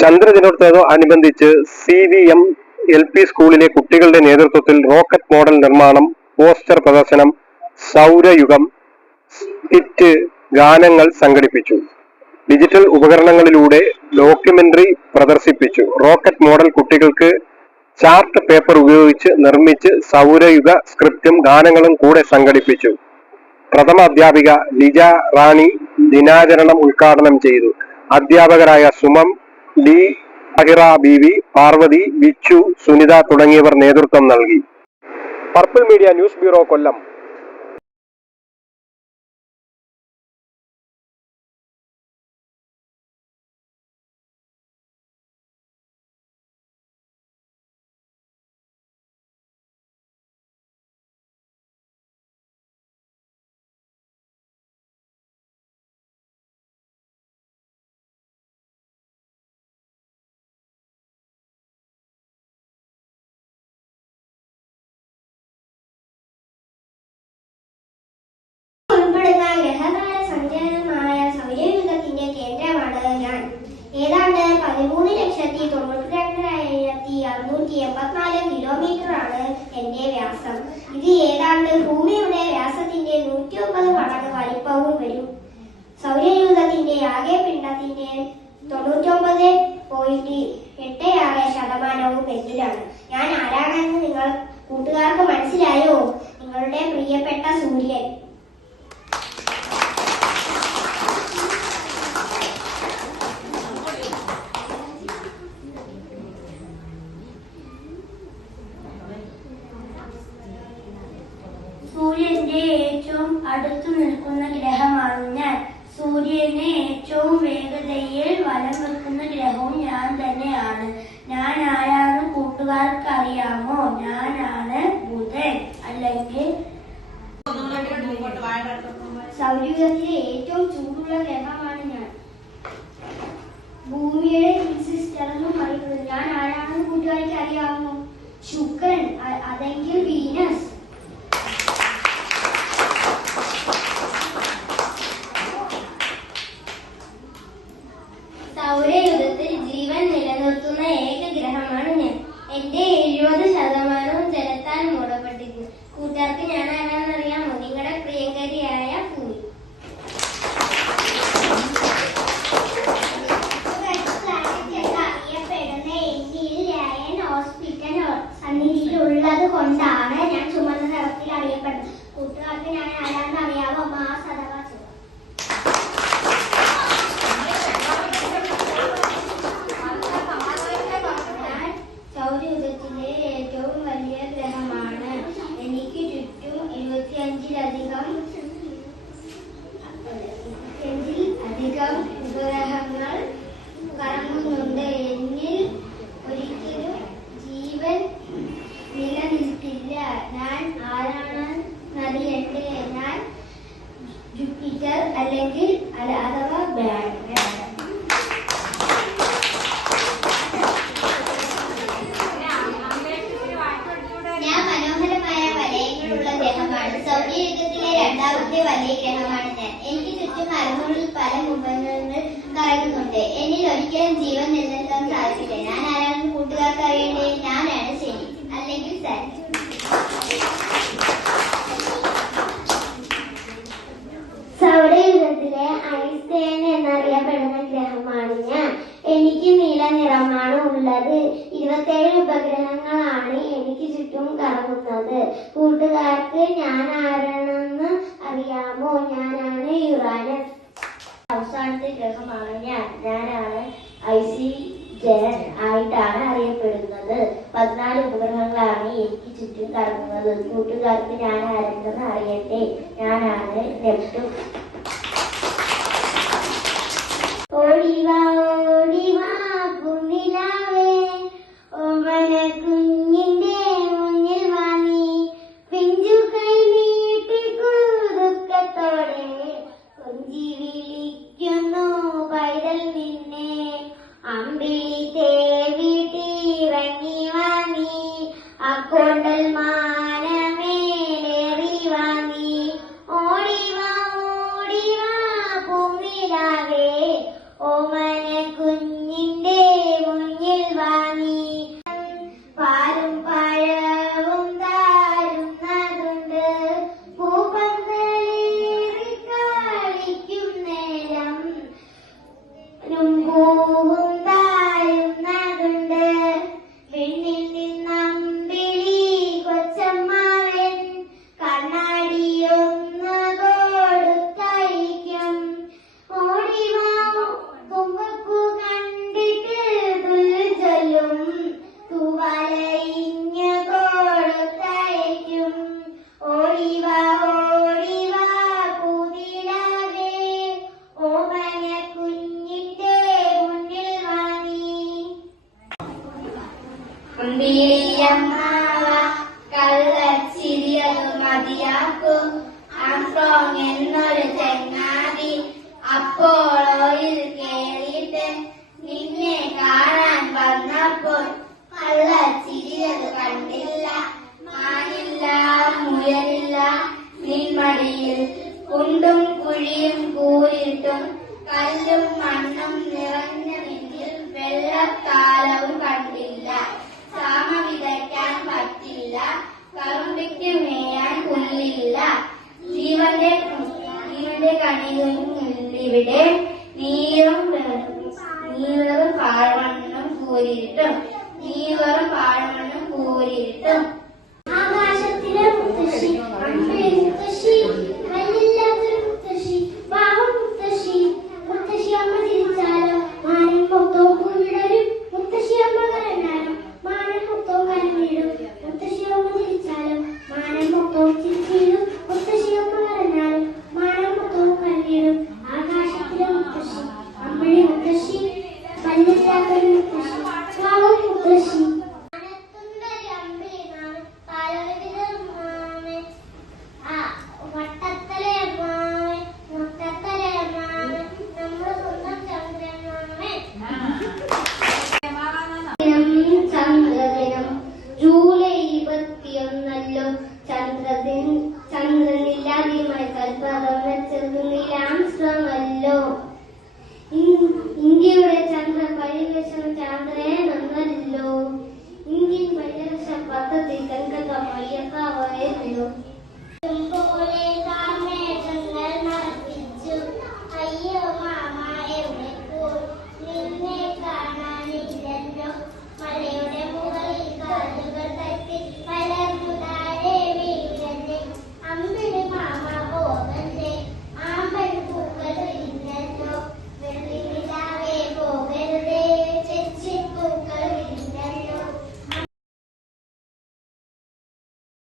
ചന്ദ്രദിനോടനുബന്ധിച്ച് C V M L P സ്കൂളിലെ കുട്ടികളുടെ നേതൃത്വത്തിൽ റോക്കറ്റ് മോഡൽ നിർമ്മാണം പോസ്റ്റർ പ്രദർശനം സൗരയുഗം സ്കിറ്റ് ഗാനങ്ങൾ സംഘടിപ്പിച്ചു. ഡിജിറ്റൽ ഉപകരണങ്ങളിലൂടെ ഡോക്യുമെന്ററി പ്രദർശിപ്പിച്ചു. റോക്കറ്റ് മോഡൽ കുട്ടികൾക്ക് ചാർട്ട് പേപ്പർ ഉപയോഗിച്ച് നിർമ്മിച്ച് സൗരയുഗ സ്ക്രിപ്റ്റും ഗാനങ്ങളും കൂടെ സംഘടിപ്പിച്ചു. പ്രഥമ അധ്യാപിക ലിജ റാണി ദിനാചരണം ഉദ്ഘാടനം ചെയ്തു. അധ്യാപകരായ സുമം ഡി. അഹിറ ബീവി പാർവതി ബിച്ചു സുനിത തുടങ്ങിയവർ നേതൃത്വം നൽകി. Purple media news bureau Kollam. അറുന്നൂറ്റി എൺപത്തിനാല് കിലോമീറ്റർ ആണ് എന്റെ വ്യാസം. ഇത് ഏതാണ്ട് ഭൂമിയുടെ വ്യാസത്തിന്റെ നൂറ്റി ഒമ്പത് മടങ്ങ് വലിപ്പവും വരും. സൗരയൂഥത്തിന്റെ ആകെ പിണ്ഡത്തിന്റെ തൊണ്ണൂറ്റൊമ്പത് പോയിന്റ് എട്ട് ആറ് ശതമാനവും എന്നിലാണ് ഞാൻ ആരാണെന്ന് നിങ്ങൾ കൂട്ടുകാർക്ക് മനസ്സിലായോ? നിങ്ങളുടെ പ്രിയപ്പെട്ട സൂര്യൻ. സൂര്യന്റെ ഏറ്റവും അടുത്തു നിൽക്കുന്ന ഗ്രഹമാണ് ഞാൻ. സൂര്യനെ ഏറ്റവും വേഗതയിൽ വലം വെക്കുന്ന ഗ്രഹവും ഞാൻ തന്നെയാണ്. ഞാൻ ആരാണ് കൂട്ടുകാർക്ക് അറിയാമോ ഞാനാണ് ബുധൻ അല്ലെങ്കിൽ സൗരയൂഥത്തിലെ ഏറ്റവും ചൂടുള്ള ഗ്രഹമാണ് ഞാൻ. ഭൂമിയുടെ സിസ്റ്റർ എന്നും ഞാൻ ആരാണെന്ന് കൂട്ടുകാർക്ക് അറിയാമോ ശുക്രൻ അതെങ്കിൽ വീനസ് സൗരയുഗത്തിൽ ജീവൻ നിലനിർത്തുന്ന ഏക ഗ്രഹമാണ് ഞാൻ എന്റെ എഴുപത് ശതമാനവും ജലത്താൽ മൂടപ്പെട്ടിരിക്കുന്നു കൂട്ടുകാർക്ക് ഞാൻ ആരാണെന്നറിയാമോ നിങ്ങളുടെ പ്രിയങ്കരിയായ ഭൂമി അറിയപ്പെടുന്ന എന്നിൽ ലയൺ ഹോസ്പിറ്റൽ സന്നിധിയിലുള്ളത് കൊണ്ടാണ് ഞാൻ ചുമന്ന നിറത്തിൽ അറിയപ്പെടുന്നത് കൂട്ടുകാർക്ക് ഞാൻ ആരാണെന്ന് അറിയാവോ മാസ് അഥവാ ചുവപ്പ്. ഞാൻ സൗരയൂഥത്തിലെ ഏറ്റവും വലിയ ഗ്രഹമാണ് എനിക്ക് ചുറ്റും ഇരുപത്തിയഞ്ചിലധികം ഇരുപത്തിയഞ്ചിൽ അധികം ഉപഗ്രഹങ്ങൾ കറങ്ങുന്നുണ്ട് എന്നിൽ ഒരിക്കലും ജീവൻ നിലനിൽക്കില്ല ഞാൻ ആരാണെന്നറിയട്ടെ ഞാൻ ജൂപ്പിറ്റർ അല്ലെങ്കിൽ അല്ല- അഥവാ വ്യാഴം ഞാൻ മനോഹരമായ വലയങ്ങളുള്ള ഗ്രഹമാണ് സൗരയുഗത്തിലെ രണ്ടാമത്തെ വലിയ ഗ്രഹമാണ് ഞാൻ എനിക്ക് ചുറ്റും അറുന്നൂറിൽ പല ഉപഗ്രഹങ്ങൾ കറങ്ങുന്നുണ്ട് ഒരിക്കലും ജീവൻ നിലനിർത്താൻ സാധിക്കില്ല ഞാൻ ആരാണെന്ന് കൂട്ടുകാർക്ക് അറിയണ്ടേ? ഞാനാണ് ശരി അല്ലെങ്കിൽ സാറ്റർൻ സൗരയുഗത്തിലെ ഐൻസ്റ്റൈൻ എന്നറിയപ്പെടുന്ന ഗ്രഹമാണ് ഞാൻ. എനിക്ക് നീല നിറമാണ് ഉള്ളത്. ഇരുപത്തേഴ് ഉപഗ്രഹങ്ങളാണ് എനിക്ക് ചുറ്റും കറങ്ങുന്നത്. കൂട്ടുകാർക്ക് ഞാൻ ആരാണെന്ന് അറിയാമോ? ഞാനാണ് യുറാനസ്. അവസാനത്തെ ഗ്രഹമാണ് ഞാൻ. ഞാനാണ് ഐ സി ജനൻ ആയിട്ടാണ് അറിയപ്പെടുന്നത്. പതിനാല് ഉപഗ്രഹങ്ങളാണ് എനിക്ക് ചുറ്റും കറങ്ങുന്നത്. കൂട്ടുകാർക്ക് ഞാൻ ആരെന്ന് അറിയട്ടെ? ഞാനാണ് നെപ്റ്റൂൺ del mar. കള്ളച്ചിരിയതു മതിയാക്കും ആംസ്ട്രോങ് എന്നൊരു ചങ്ങാതി അപ്പോളോയിൽ കേറിയിട്ട് നിന്നെ കാണാൻ വന്നപ്പോൾ കള്ളച്ചിരിയതു കണ്ടില്ല. മാനില്ല മുയലില്ല നിൻമടിയിൽ കുണ്ടും കുഴിയും കൂരിട്ടും കല്ലും മണ്ണും നിറഞ്ഞ വെള്ളക്കാലവും കാര്യങ്ങൾ ഇവിടെ